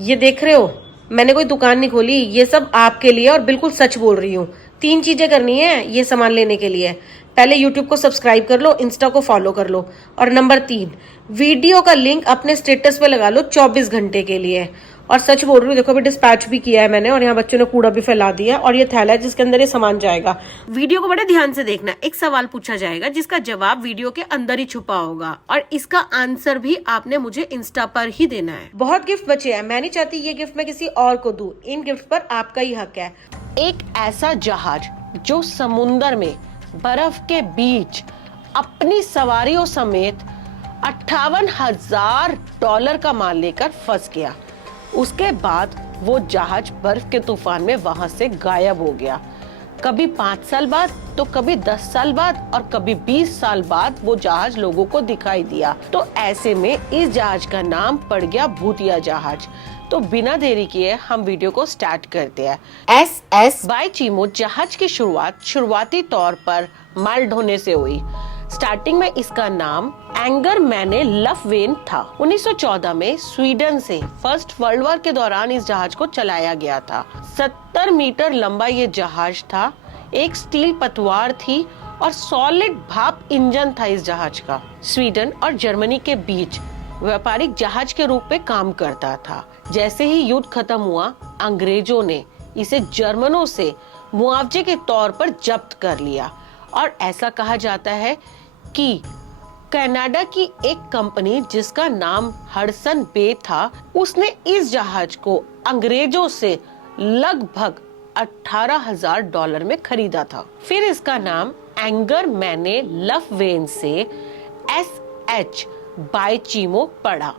ये देख रहे हो, मैंने कोई दुकान नहीं खोली, ये सब आपके लिए और बिल्कुल सच बोल रही हूँ। 3 चीजें करनी है ये सामान लेने के लिए। पहले यूट्यूब को सब्सक्राइब कर लो, इंस्टा को फॉलो कर लो, और नंबर 3, वीडियो का लिंक अपने स्टेटस पे लगा लो 24 घंटे के लिए। और सच बोल रही हूँ, देखो अभी डिस्पैच भी किया है मैंने, और यहाँ बच्चों ने कूड़ा भी फैला दिया, और ये थैला है जिसके अंदर ये सामान जाएगा। वीडियो को बड़े ध्यान से देखना, एक सवाल पूछा जाएगा जिसका जवाब वीडियो के अंदर ही छुपा होगा, और इसका आंसर भी आपने मुझे इंस्टा पर ही देना है। बहुत गिफ्ट बचे हैं, मैं नहीं चाहती ये गिफ्ट मैं किसी और को दूं। इन गिफ्ट पर आपका ही हक है। एक ऐसा जहाज जो समुंदर में बर्फ के बीच अपनी सवारियों समेत $58,000 का माल लेकर फंस गया। उसके बाद वो जहाज बर्फ के तूफान में वहां से गायब हो गया। कभी 5 साल बाद, तो कभी 10 साल बाद, और कभी 20 साल बाद वो जहाज लोगों को दिखाई दिया। तो ऐसे में इस जहाज का नाम पड़ गया भूतिया जहाज। तो बिना देरी किए हम वीडियो को स्टार्ट करते हैं। SS बाय चीमो जहाज की शुरुआती तौर पर माल ढोने से हुई। स्टार्टिंग में इसका नाम एंगर मैने लफवेन था। 1914 में स्वीडन से फर्स्ट वर्ल्ड वॉर के दौरान इस जहाज को चलाया गया था। 70 मीटर लंबा ये जहाज था, एक स्टील पतवार थी और सॉलिड भाप इंजन था इस जहाज का। स्वीडन और जर्मनी के बीच व्यापारिक जहाज के रूप में काम करता था। जैसे ही युद्ध खत्म हुआ, अंग्रेजों ने इसे जर्मनों से मुआवजे के तौर पर जब्त कर लिया, और ऐसा कहा जाता है कि कनाडा की एक कंपनी जिसका नाम हडसन बे था, उसने इस जहाज को अंग्रेजों से लगभग $18,000 में खरीदा था। फिर इसका नाम एंगर मैने लफवेन से SH बाय चीमो पड़ा।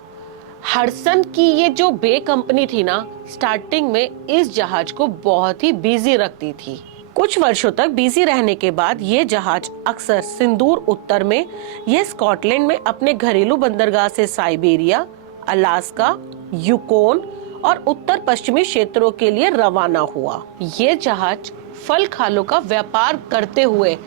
हडसन की ये जो बे कंपनी थी ना, स्टार्टिंग में इस जहाज को बहुत ही बिजी रखती थी। कुछ वर्षों तक बिजी रहने के बाद ये जहाज अक्सर सिंदूर उत्तर में, ये स्कॉटलैंड में अपने घरेलू बंदरगाह से साइबेरिया, अलास्का, यूकोन और उत्तर पश्चिमी क्षेत्रों के लिए रवाना हुआ। ये जहाज फल खालों का व्यापार करते हुए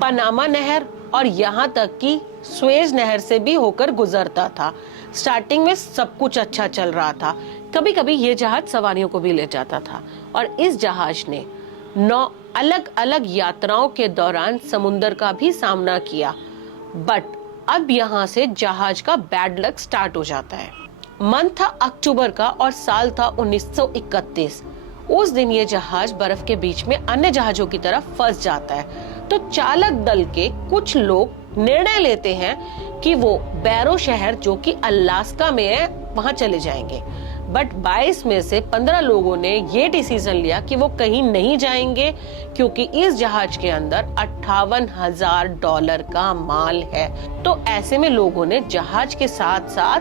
पनामा नहर और यहाँ तक कि स्वेज नहर से भी होकर गुजरता था। स्टार्टिंग में सब कुछ अच्छा चल रहा था। कभी कभी ये जहाज सवारियों को भी ले जाता था, और इस जहाज ने 9 अलग अलग यात्राओं के दौरान समुद्र का भी सामना किया। बट अब यहाँ से जहाज का बैड लक स्टार्ट हो जाता है। मंथ था अक्टूबर का और साल था 1931। उस दिन ये जहाज बर्फ के बीच में अन्य जहाजों की तरफ फंस जाता है। तो चालक दल के कुछ लोग निर्णय लेते हैं कि वो बैरो शहर, जो कि अलास्का में है, वहां चले जाएंगे। बट 22 में से 15 लोगों ने ये डिसीजन लिया कि वो कहीं नहीं जाएंगे, क्योंकि इस जहाज के अंदर $58,000 का माल है। तो ऐसे में लोगों ने जहाज के साथ साथ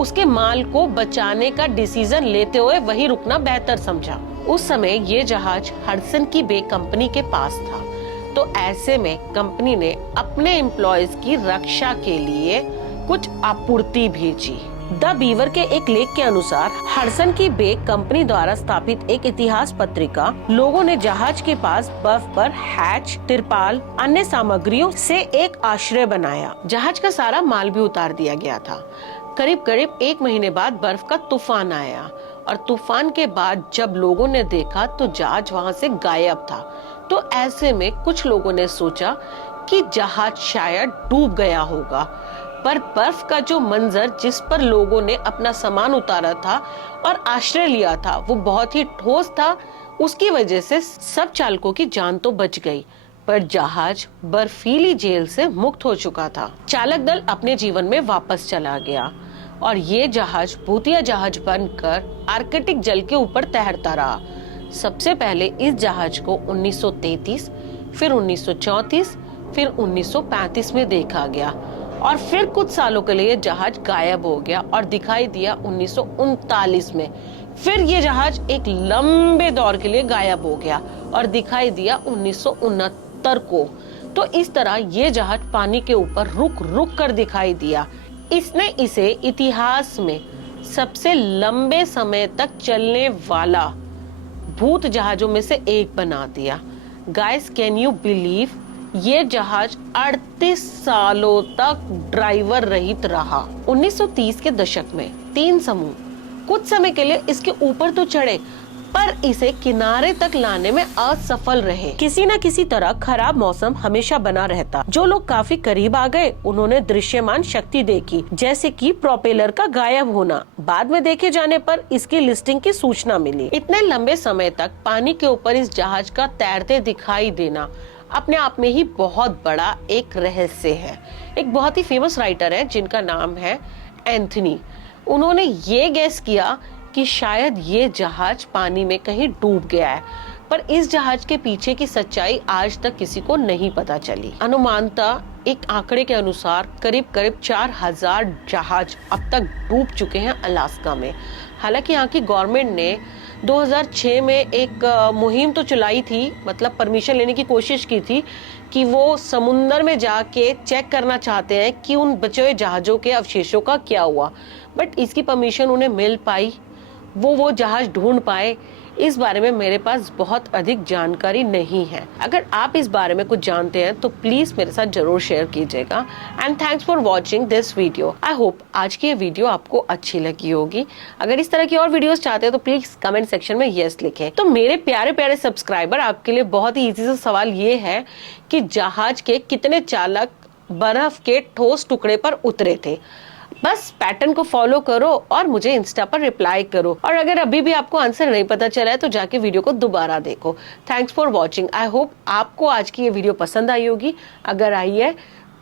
उसके माल को बचाने का डिसीजन लेते हुए वहीं रुकना बेहतर समझा। उस समय ये जहाज हडसन की बे कंपनी के पास था। तो ऐसे में कंपनी ने अपने एम्प्लॉयज की रक्षा के लिए कुछ आपूर्ति भेजी। द बीवर के एक लेख के अनुसार हडसन की बे कंपनी द्वारा स्थापित एक इतिहास पत्रिका लोगों ने जहाज के पास बर्फ पर हैच, तिरपाल, अन्य सामग्रियों से एक आश्रय बनाया। जहाज का सारा माल भी उतार दिया गया था। करीब करीब 1 महीने बाद बर्फ का तूफान आया, और तूफान के बाद जब लोगों ने देखा तो जहाज वहां से गायब था। तो ऐसे में कुछ लोगों ने सोचा कि जहाज शायद डूब गया होगा। पर बर्फ का जो मंजर जिस पर लोगों ने अपना सामान उतारा था और आश्रय लिया था, वो बहुत ही ठोस था। उसकी वजह से सब चालकों की जान तो बच गई, पर जहाज बर्फीली जेल से मुक्त हो चुका था। चालक दल अपने जीवन में वापस चला गया, और ये जहाज भूतिया जहाज बनकर आर्कटिक जल के ऊपर तैरता रहा। सबसे पहले इस जहाज को 1933, फिर 1934, फिर 1935 में देखा गया, और फिर कुछ सालों के लिए जहाज गायब हो गया और दिखाई दिया 1939 में। फिर ये जहाज एक लंबे दौर के लिए गायब हो गया और दिखाई दिया 1969 को। तो इस तरह ये जहाज पानी के ऊपर रुक रुक कर दिखाई दिया। इसने इसे इतिहास में सबसे लंबे समय तक चलने वाला भूत जहाजों में से एक बना दिया। गाइस, कैन यू बिलीव, ये जहाज 38 सालों तक ड्राइवर रहित रहा। 1930 के दशक में 3 समूह कुछ समय के लिए इसके ऊपर तो चढ़े पर इसे किनारे तक लाने में असफल रहे। किसी न किसी तरह खराब मौसम हमेशा बना रहता। जो लोग काफी करीब आ गए उन्होंने दृश्यमान शक्ति देखी, जैसे कि प्रोपेलर का गायब होना। बाद में देखे जाने पर इसकी लिस्टिंग की सूचना मिली। इतने लंबे समय तक पानी के ऊपर इस जहाज का तैरते दिखाई देना अपने आप में ही बहुत बड़ा एक रहस्य है। एक बहुत ही फेमस राइटर है जिनका नाम है एंथनी। उन्होंने ये गेस किया कि शायद ये जहाज पानी में कहीं डूब गया है, पर इस जहाज के पीछे की सच्चाई आज तक किसी को नहीं पता चली। अनुमानतः एक आंकड़े के अनुसार करीब 4000 जहाज अब तक डूब चुके हैं अलास्का में। हालांकि यहाँ की गवर्नमेंट ने 2006 में एक मुहिम तो चलाई थी, मतलब परमिशन लेने की कोशिश की थी कि वो समुंदर में जाके चेक करना चाहते हैं कि उन बचे हुए जहाजों के अवशेषों का क्या हुआ, बट इसकी परमिशन उन्हें मिल पाई, वो जहाज ढूंढ पाए। इस बारे में मेरे पास बहुत अधिक जानकारी नहीं है। अगर आप इस बारे में कुछ जानते हैं तो प्लीज मेरे साथ जरूर शेयर कीजिएगा। And thanks for watching this video. I hope आज की ये वीडियो आपको अच्छी लगी होगी। अगर इस तरह की और वीडियोस चाहते हैं तो प्लीज कमेंट सेक्शन में यस लिखें। तो मेरे प्यारे प्यारे सब्सक्राइबर, आपके लिए बहुत ही इजी सा सवाल ये है कि जहाज के कितने चालक बर्फ के ठोस टुकड़े पर उतरे थे। बस पैटर्न को फॉलो करो और मुझे इंस्टा पर रिप्लाई करो। और अगर अभी भी आपको आंसर नहीं पता चला है तो जाके वीडियो को दोबारा देखो। Thanks for watching. I hope आपको आज की ये वीडियो पसंद आई होगी। अगर आई है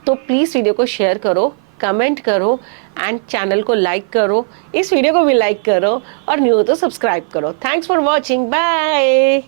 तो प्लीज वीडियो को शेयर करो, कमेंट करो एंड चैनल को लाइक करो। इस वीडियो को भी लाइक करो और न्यू हो तो सब्सक्राइब करो। Thanks for watching. बाय।